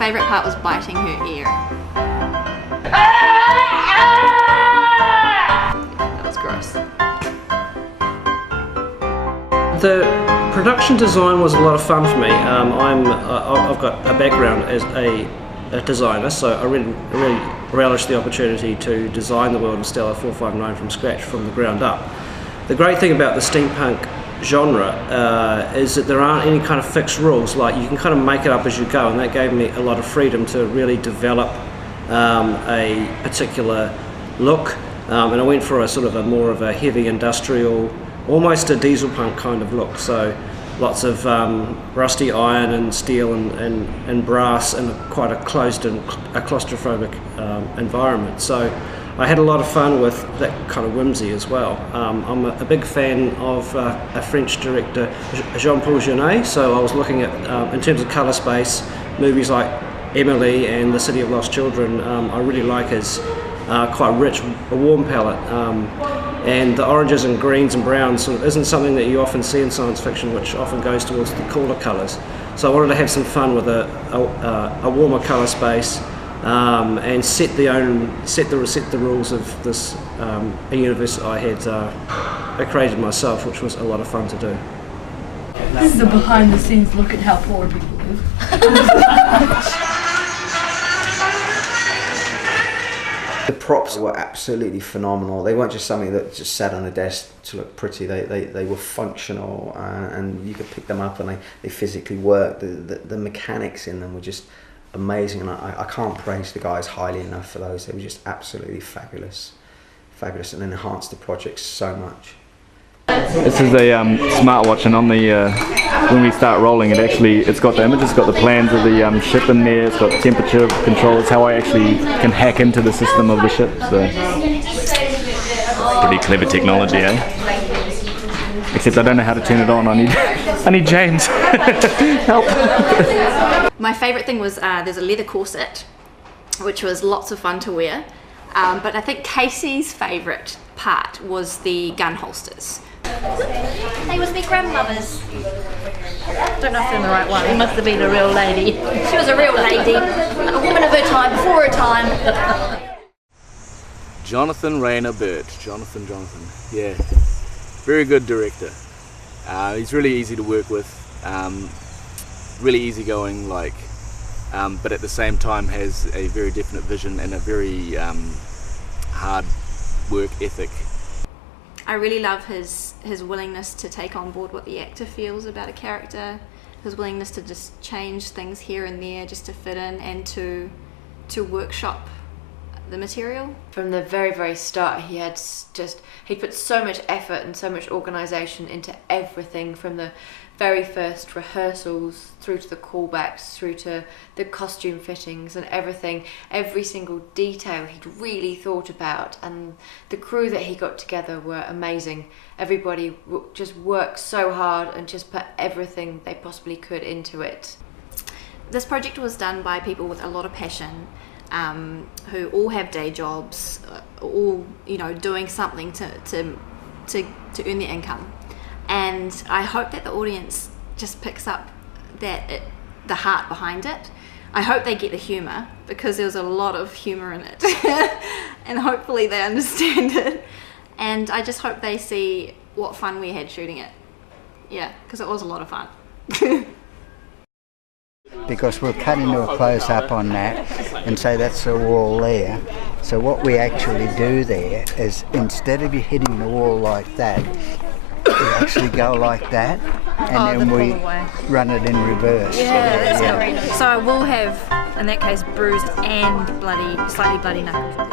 favourite part was biting her ear. That was gross. The production design was a lot of fun for me. I've got a background as a designer, so I really relish the opportunity to design the world of Stella 459 from scratch, from the ground up. The great thing about the steampunk genre is that there aren't any kind of fixed rules. Like, you can kind of make it up as you go, and that gave me a lot of freedom to really develop a particular look, and I went for a sort of more of a heavy industrial, almost a diesel punk kind of look. So lots of rusty iron and steel and brass, and quite a closed and a claustrophobic environment. So I had a lot of fun with that kind of whimsy as well. I'm a big fan of a French director, Jean-Paul Jeunet, so I was looking at, in terms of colour space, movies like Emily and The City of Lost Children. I really like his quite rich, warm palette. And the oranges and greens and browns sort of isn't something that you often see in science fiction, which often goes towards the cooler colours. So I wanted to have some fun with a warmer colour space, and set the rules of this a universe that I created myself, which was a lot of fun to do. This is a behind the scenes look at how poor people live. The props were absolutely phenomenal. They weren't just something that just sat on a desk to look pretty. They were functional, and you could pick them up and they physically worked. The mechanics in them were just amazing, and I can't praise the guys highly enough for those. They were just absolutely fabulous, and enhanced the project so much. This is a smartwatch, and on the when we start rolling, it's got the images, it's got the plans of the ship in there, it's got temperature controls, how I actually can hack into the system of the ship. So pretty clever technology, eh? Except I don't know how to turn it on. I need James. Help. My favourite thing was there's a leather corset, which was lots of fun to wear. But I think Casey's favourite part was the gun holsters. They was my grandmother's. Don't know if they're the right one. It must have been a real lady. She was a real lady, a woman of her time, before her time. Jonathan Rayner Bird. Jonathan. Yeah, very good director. He's really easy to work with, really easygoing, but at the same time has a very definite vision and a very hard work ethic. I really love his willingness to take on board what the actor feels about a character, his willingness to just change things here and there just to fit in, and to workshop the material. From the very, very start, he put so much effort and so much organisation into everything, from the very first rehearsals through to the callbacks, through to the costume fittings and everything. Every single detail he'd really thought about, and the crew that he got together were amazing. Everybody just worked so hard and just put everything they possibly could into it. This project was done by people with a lot of passion, who all have day jobs, all doing something to earn their income. And I hope that the audience just picks up the heart behind it. I hope they get the humour, because there was a lot of humour in it, and hopefully they understand it. And I just hope they see what fun we had shooting it. Yeah, because it was a lot of fun. Because we'll cut into a close-up on that and say that's the wall there. So what we actually do there is, instead of you hitting the wall like that, we actually go like that, and then we run it in reverse. Yeah, that's great. So I will have, in that case, bruised and slightly bloody knuckles.